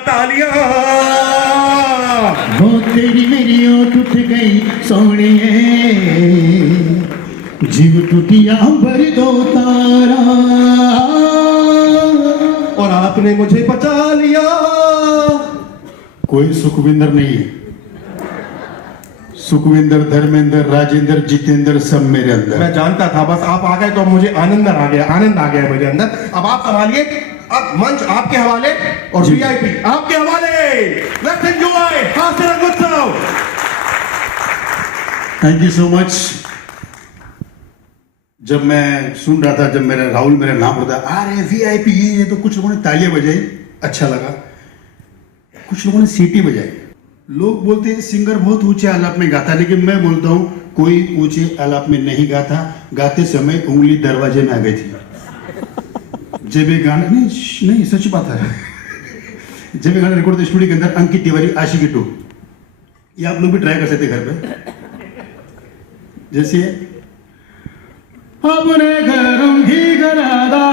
तालियां वो तेरी मेरी ओट उठ गई सोनिए जीव टूटिया भर दो तारा और आपने मुझे बचा लिया। कोई सुखविंदर नहीं है। सुखविंदर, धर्मेंद्र, राजेंद्र, जितेंद्र सब मेरे अंदर। मैं जानता था, बस आप आ गए तो मुझे आनंद आ गया, आनंद आ गया मेरे अंदर। अब आप संभालिए, अब मंच आपके हवाले और वीआईपी आपके हवाले। लेट्स एंजॉय हास्य रंगोत्सव। Thank you so much. जब मैं सुन रहा था, जब मेरा राहुल मेरा नाम होता अरे वीआईपी ये तो कुछ लोगों ने तालियां बजाई, अच्छा लगा। कुछ लोगों ने सीटी बजाई। लोग बोलते हैं सिंगर बहुत ऊंचे आलाप में गाता, लेकिन मैं बोलता हूं कोई ऊंचे आलाप में नहीं गाता। गाते समय उंगली दरवाजे में आ गई थी। जब ये गाना नहीं सच बात है। जब ये गाना रिकॉर्ड था स्टूडियो के अंदर, अंकित तिवारी आशिकी 2, ये आप लोग भी ट्राई कर सकते घर पे। जैसे अपने घरों की घरादा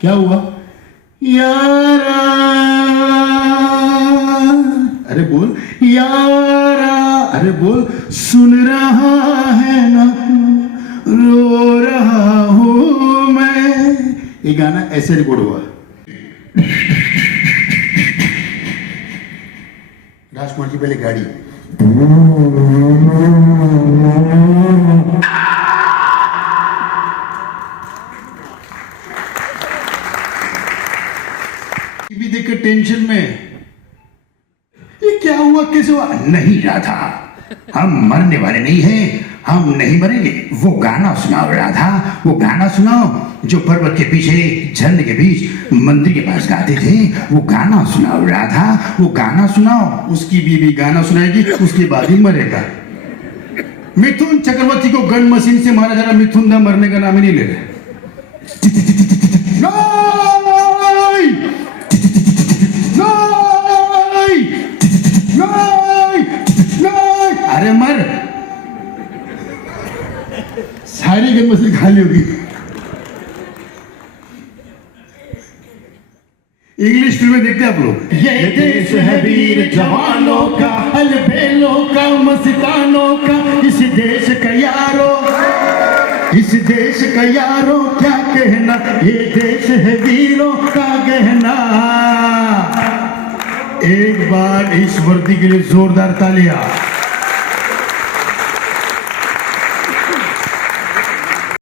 क्या हुआ यारा, अरे बोल यारा, अरे बोल सुन रहा है ना रो रहा हूं मैं। ये गाना ऐसे रिकॉर्ड हुआ। राजकुमार की पहले गाड़ी, टीवी देख के टेंशन में ये क्या हुआ कैसे हुआ, नहीं राधा हम मरने वाले नहीं हैं, हम नहीं मरेंगे। वो गाना सुनाओ राधा, वो गाना सुनाओ जो पर्वत के पीछे झरने के बीच मंदिर के पास गाते थे। वो गाना सुनाओ राधा, वो गाना सुनाओ। उसकी बीवी गाना सुनाएगी, उसके बाद ही मरेगा। मिथुन चक्रवर्ती को गन मशीन से मारा जा रहा, मिथुन दा मरने का नाम ही नहीं ले रहे। अरे मर, सारी गन मशीन खाली होगी। इंग्लिश फिल्में देखते हैं आप लोग। ये देश है वीर जवानों का, अलबेलों का, मस्तानों का। इस देश का यारो, इस देश का यारो क्या कहना, ये देश है वीरों का गहना। एक बार इस वर्दी के लिए जोरदार तालियां।